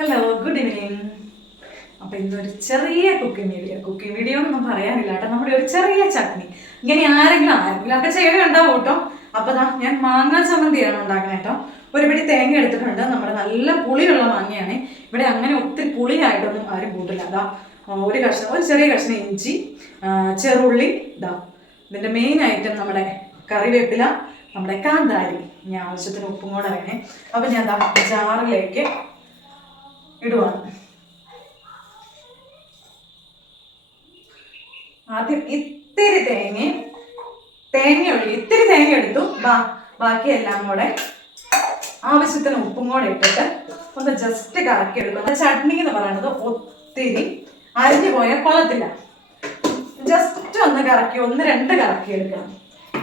Hello, good evening. അപ്പോൾ ഇന്നൊരു ചെറിയ കുക്കിംഗ് വീഡിയോ ഒന്നും പറയാനില്ല കേട്ടോ. നമ്മുടെ ഒരു ചെറിയ ചട്നി ഇങ്ങനെ ആരെങ്കിലും ഒക്കെ ചെയ്യണുണ്ടാവും കേട്ടോ. അപ്പോൾ ഞാൻ മാങ്ങാ ചമ്മന്തിയാണ് ഉണ്ടാക്കുന്നത് കേട്ടോ. ഒരു പിടി തേങ്ങ എടുത്തിട്ടുണ്ട്. നമ്മുടെ നല്ല പുളിയുള്ള മാങ്ങയാണ്. ഇവിടെ അങ്ങനെ ഒത്തിരി പുളിയായിട്ടൊന്നും ആരും കൂട്ടില്ല. ഒരു ചെറിയ കഷ്ണം ഇഞ്ചി, ചെറുള്ളി, ഇതിൻ്റെ മെയിൻ ഐറ്റം നമ്മുടെ കറിവേപ്പില, നമ്മുടെ കാന്താരി. ഞാൻ ആവശ്യത്തിന് ഉപ്പും കൂടെ വേണേ. അപ്പം ഞാൻ ജാറിലേക്ക് ഇടുവാണ്. ആദ്യം ഇത്തിരി തേങ്ങയുള്ളി ഇത്തിരി തേങ്ങ എടുത്തു. ബാക്കിയെല്ലാം കൂടെ ആവശ്യത്തിന് ഉപ്പും കൂടെ ഇട്ടിട്ട് ഒന്ന് ജസ്റ്റ് കറക്കി എടുക്കും. ചട്നി എന്ന് പറയുന്നത് ഒത്തിരി അരിഞ്ഞു പോയാൽ കൊള്ളത്തില്ല. ജസ്റ്റ് ഒന്ന് കറക്കി, 1-2 കറക്കി എടുക്കണം.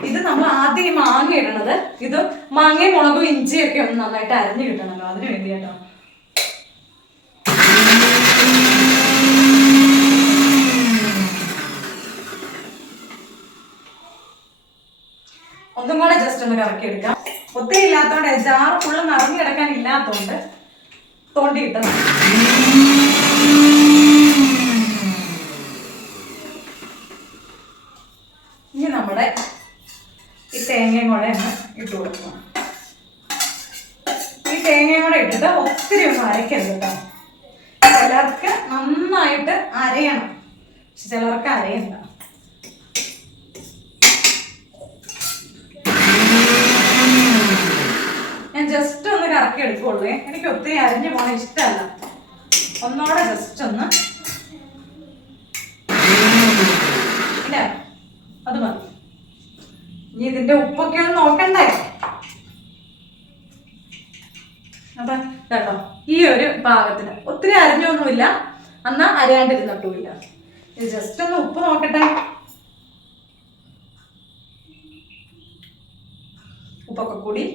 ഇത് നമ്മൾ ആദ്യം ഈ മാങ്ങ ഇടണത്, ഇത് മാങ്ങയും മുളകും ഇഞ്ചിയൊക്കെ ഒന്ന് നന്നായിട്ട് അരിഞ്ഞു കിട്ടണല്ലോ, അതിന് വേണ്ടിയിട്ടോ. ഒന്നും കൂടെ ജസ്റ്റ് ഒന്ന് കറക്കി എടുക്കാം. ഒത്തിരി ഇല്ലാത്തോണ്ട്, ജാറ് ഫുള്ള് നിറഞ്ഞു കിടക്കാൻ ഇല്ലാത്തോണ്ട് തോണ്ടിയിട്ടതാണ്. ഇനി നമ്മുടെ ഈ തേങ്ങയും കൂടെ ഒന്ന് ഇട്ട് കൊടുക്കണം. ഈ തേങ്ങയും കൂടെ ഇട്ടിട്ട് ഒത്തിരി ഒന്നും അരയ്ക്കരുത് കേട്ടോ. ചിലർക്ക് നന്നായിട്ട് അരയണം, പക്ഷെ ചിലർക്ക് അരയണ്ട. ഞാൻ ജസ്റ്റ് ഒന്ന് കറക്കി എടുക്കുള്ളൂ. എനിക്ക് ഒത്തിരി അരിഞ്ഞു പോണ ഇഷ്ടമല്ല. ഒന്നോടെ ജസ്റ്റ് ഒന്ന് ഇല്ല, അത് മതി. ഇനി ഇതിന്റെ ഉപ്പൊക്കെ ഒന്ന് നോക്കണ്ടേ. അപ്പൊ കേട്ടോ, ഈ ഒരു പാകത്തിന് ഒത്തിരി അരിഞ്ഞൊന്നുമില്ല, എന്നാ അരയാണ്ടിരുന്നിട്ടുമില്ല. ഇത് ജസ്റ്റ് ഒന്ന് ഉപ്പ് നോക്കട്ടെ. ഉപ്പൊക്കെ കൂടി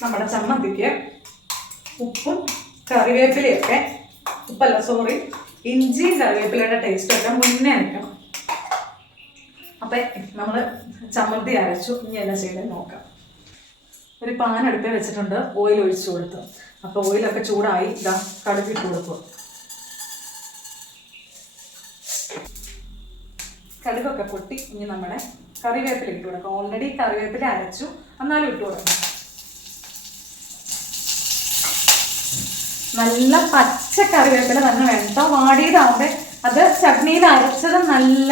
നമ്മുടെ ചമ്മന്തിക്ക് ഉപ്പും കറിവേപ്പിലയൊക്കെ, ഇഞ്ചിയും കറിവേപ്പിലയുടെ ടേസ്റ്റ് ഒക്കെ മുന്നേ നിൽക്കണം. അപ്പം നമ്മൾ ചമ്മന്തി അരച്ചു. ഇനി എന്താ ചെയ്തത് നോക്കാം. ഒരു പാൻ അടുപ്പേ വെച്ചിട്ടുണ്ട്. ഓയിൽ ഒഴിച്ചു കൊടുത്തു. അപ്പോൾ ഓയിലൊക്കെ ചൂടായി. കടുകിട്ട് കൊടുക്കും. കടുകൊക്കെ പൊട്ടി. ഇനി നമ്മുടെ കറിവേപ്പില ഇട്ട് കൊടുക്കാം. ഓൾറെഡി കറിവേപ്പില അരച്ചു, എന്നാലും ഇട്ട് കൊടുക്കാം. നല്ല പച്ച കറിവേപ്പില തന്നെ വേണ്ട. വാടിയതാവുമ്പോൾ അത് ചട്നിയിൽ അരച്ചത് നല്ല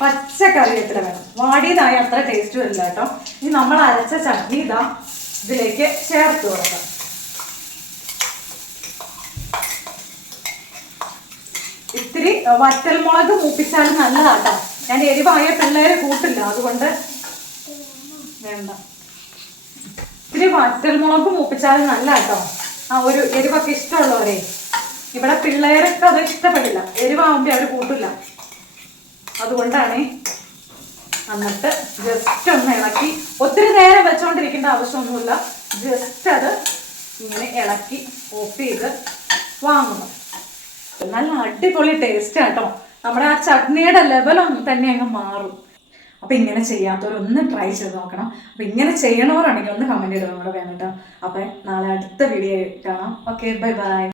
പച്ച കറിവേപ്പില വേണം. വാടിയതായ അത്ര ടേസ്റ്റ് വരില്ല കേട്ടോ. ഇനി നമ്മൾ അരച്ച ചട്നി ഇതിലേക്ക് ചേർത്ത് കൊടുക്കാം. ഇത്തിരി വറ്റൽമുളക് മൂപ്പിച്ചാലും നല്ലതാട്ടോ. ഞാൻ എരിവായ പിള്ളേരെ കൂട്ടില്ല, അതുകൊണ്ട് വേണ്ട. ഇത്തിരി വറ്റൽമുളക് മൂപ്പിച്ചാലും നല്ല കേട്ടോ. ഒരു എരിവൊക്കെ ഇഷ്ടമുള്ളവരെ. ഇവിടെ പിള്ളേരൊക്കെ അത് ഇഷ്ടപ്പെടില്ല, എരിവാകുമ്പോൾ അവർ കൂട്ടില്ല. അതുകൊണ്ടാണ്. എന്നിട്ട് ജസ്റ്റ് ഒന്ന് ഇളക്കി, ഒത്തിരി നേരം വെച്ചോണ്ടിരിക്കേണ്ട ആവശ്യമൊന്നുമില്ല. ജസ്റ്റ് അത് ഇങ്ങനെ ഇളക്കി ഓഫ് ചെയ്ത് വാങ്ങണം. നല്ല അടിപൊളി ടേസ്റ്റ് കേട്ടോ. നമ്മുടെ ആ ചട്നിയുടെ ലെവലൊന്നും തന്നെ അങ്ങ് മാറും. അപ്പം ഇങ്ങനെ ചെയ്യാത്തവരൊന്ന് ട്രൈ ചെയ്ത് നോക്കണം. അപ്പം ഇങ്ങനെ ചെയ്യണവരാണെങ്കിൽ ഒന്ന് കമൻറ്റ് ചെയ്ത് കൂടെ വേണം കേട്ടോ. അപ്പം നാളെ അടുത്ത വീഡിയോ കാണാം. Okay, bye bye.